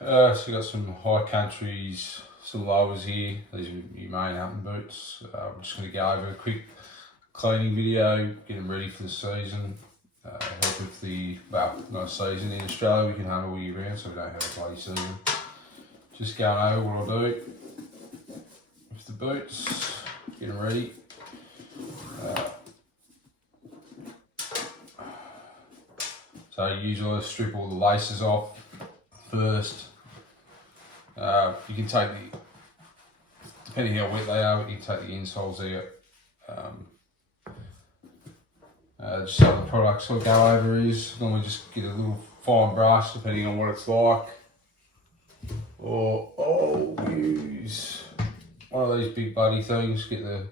So we got some high countries, some Lowas here. These are your main hunting boots. I'm just going to go over a quick cleaning video, get them ready for the season. Help with the, well, not season in Australia, we can hunt all year round, so we don't have a bloody season. Just going over what I'll do with the boots, get them ready. So usually strip all the laces off first. You can take the, depending how wet they are, you can take the insoles out. Just some of the products I'll go over is normally just get a little fine brush depending on what it's like. Or I'll use one of these big buddy things, get the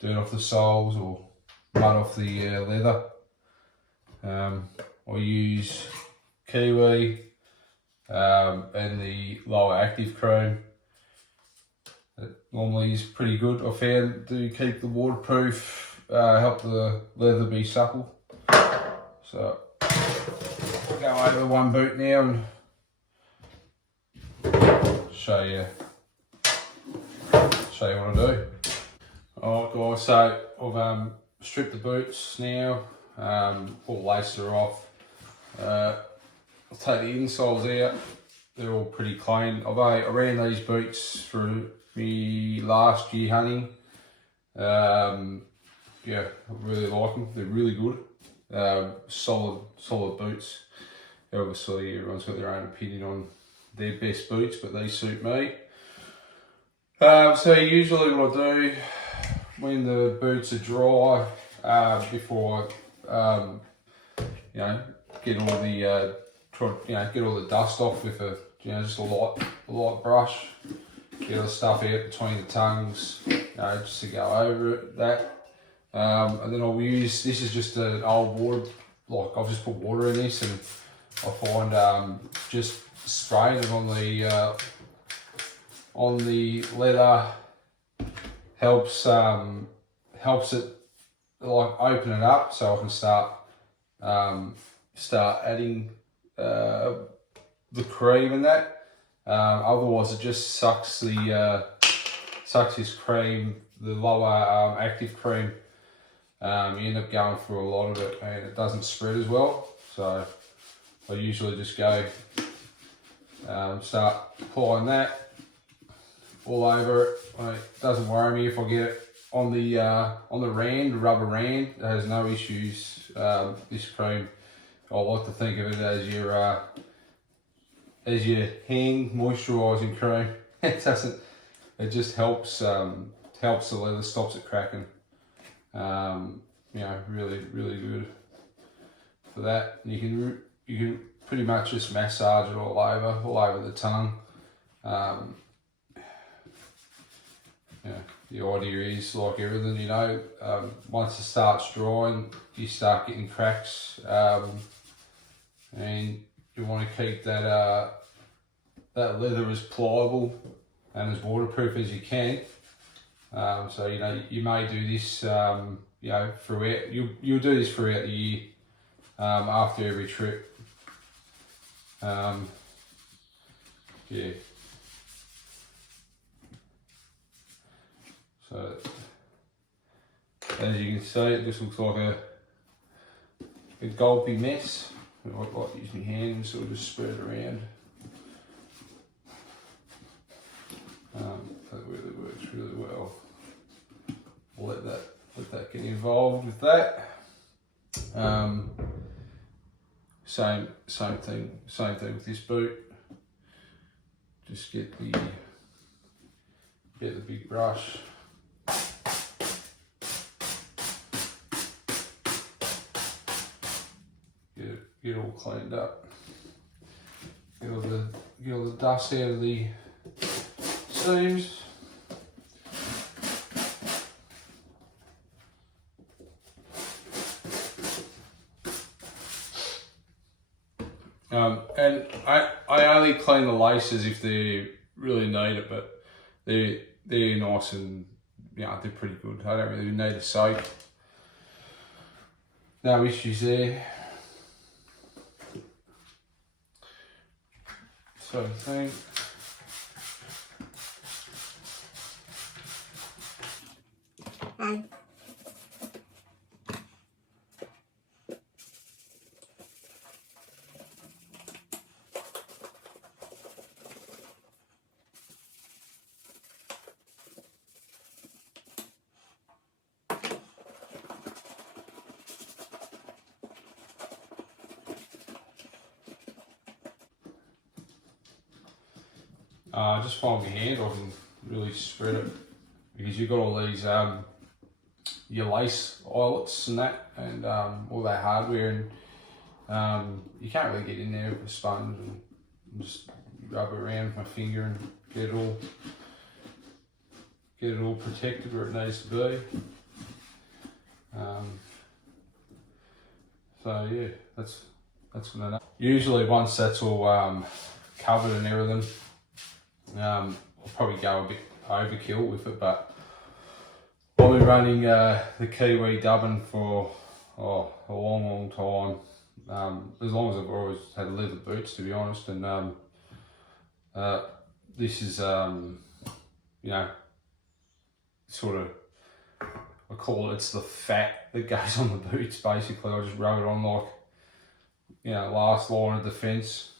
dirt off the soles or mud off the leather. I'll use kiwi and the Lowa active cream. It normally is pretty good. I found to keep the waterproof, help the leather be supple. So I'll go over one boot now and show you what I do. Alright guys, so I've stripped the boots now, all the laces are off. I'll take the insoles out, they're all pretty clean. I ran these boots through me last year hunting. Yeah, I really like them, they're really good. Solid boots. Obviously everyone's got their own opinion on their best boots, but they suit me. So usually what I do when the boots are dry, before get all the dust off with a just a light brush, get all the stuff out between the tongues, just to go over it. And then I'll use, this is just an old water, like I've just put water in this, and I find just spraying it on the leather helps it like open it up, so I can start adding the cream in that. Otherwise it just sucks this cream, the Lowa active cream. You end up going through a lot of it and it doesn't spread as well. So I usually just go start applying that all over it. It doesn't worry me if I get it on the rubber rand. It has no issues. This cream, I like to think of it as your hand moisturising cream. It just helps the leather, stops it cracking. Really good for that. And you can pretty much just massage it all over the tongue. The idea is, like everything, once it starts drying, you start getting cracks, and you want to keep that leather as pliable and as waterproof as you can. So you may do this throughout. You'll do this throughout the year, after every trip. Yeah. So as you can see, it just looks like a gulpy mess. I like to use my hands, so I'll just spread it around. That really works really well. I'll let that get involved with that. Same thing with this boot. Just get the big brush. Get all cleaned up. Get all the dust out of the seams. And I only clean the laces if they really need it, but they're nice and they're pretty good. I don't really need a soak. No issues there. sort of thing. Just find my hand, I can really spread it because you've got all these your lace eyelets and that, and all that hardware, and you can't really get in there with a sponge, and just rub it around with my finger and get it all protected where it needs to be. So yeah, that's gonna know. Usually once that's all covered and everything, I'll probably go a bit overkill with it, but I've been running the Kiwi dubbing for a long time. As long as I've always had leather boots, to be honest, and this is you know, sort of, I call it's the fat that goes on the boots. Basically, I just rub it on like, you know, last line of defence.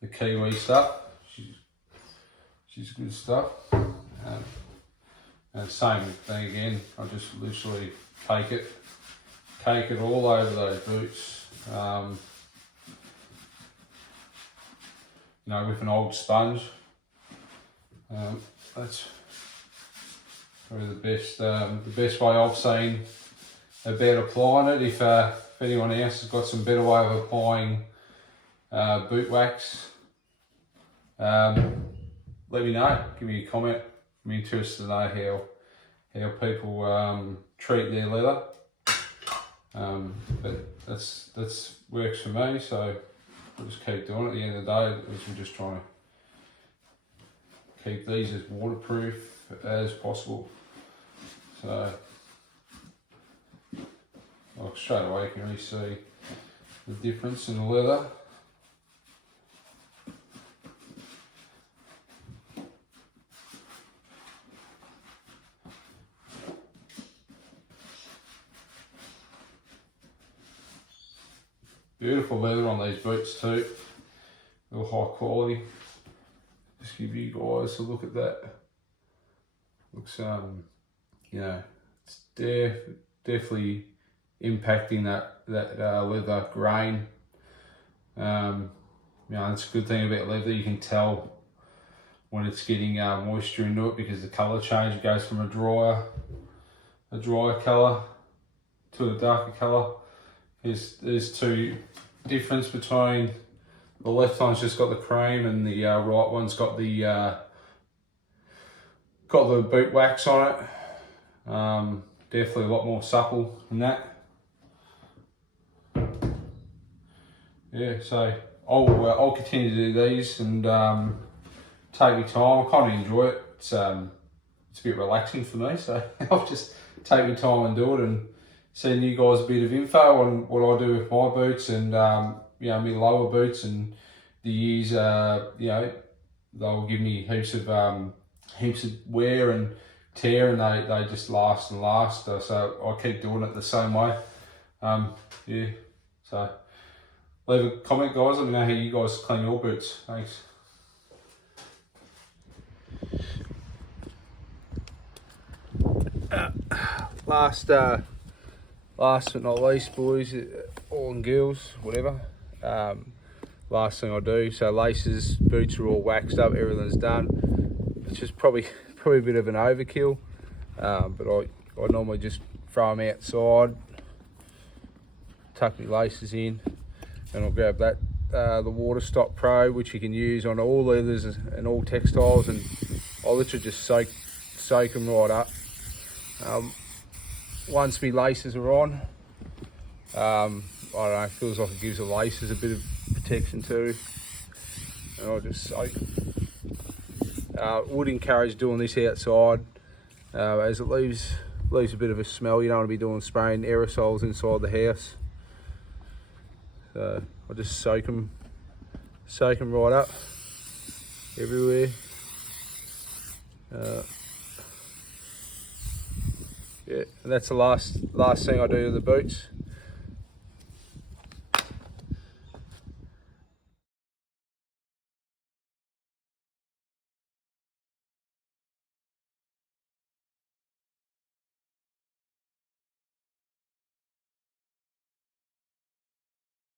The Kiwi stuff, she's good stuff. And same thing again, I just literally take it all over those boots. You know, with an old sponge. That's probably the best way I've seen about applying it. If anyone else has got some better way of applying boot wax, let me know. Give me a comment. I'm interested to know how people treat their leather. But that's works for me. So I'll just keep doing it. At the end of the day, we're just trying to keep these as waterproof as possible. So straight away you can really see the difference in the leather. Beautiful leather on these boots too, real high quality. Just give you guys a look at that. Looks, you know, it's definitely impacting that leather grain. You know, it's a good thing about leather. You can tell when it's getting moisture into it because the colour change. It goes from a drier colour to a darker colour. There's two difference between the left one's just got the cream and the right one's got the boot wax on it. Definitely a lot more supple than that. Yeah, so I'll continue to do these and take my time. I kind of enjoy it. It's a bit relaxing for me, so I'll just take my time and do it, and send you guys a bit of info on what I do with my boots and you know, my Lowa boots, and the years you know, they'll give me heaps of wear and tear, and they just last and last. So I keep doing it the same way. Yeah. So leave a comment, guys. Let me know how you guys clean your boots. Thanks. Last but not least, boys, all and girls, whatever. Last thing I do, so laces, boots are all waxed up, everything's done. It's just probably a bit of an overkill, but I normally just throw them outside, tuck my laces in, and I'll grab that the Water Stop Pro, which you can use on all leathers and all textiles, and I literally just soak them right up. Once my laces are on, I don't know, it feels like it gives the laces a bit of protection too. And I'll just soak. Would encourage doing this outside, as it leaves a bit of a smell. You don't want to be spraying aerosols inside the house. So I just soak them soak them right up everywhere. Yeah, and that's the last thing I do to the boots.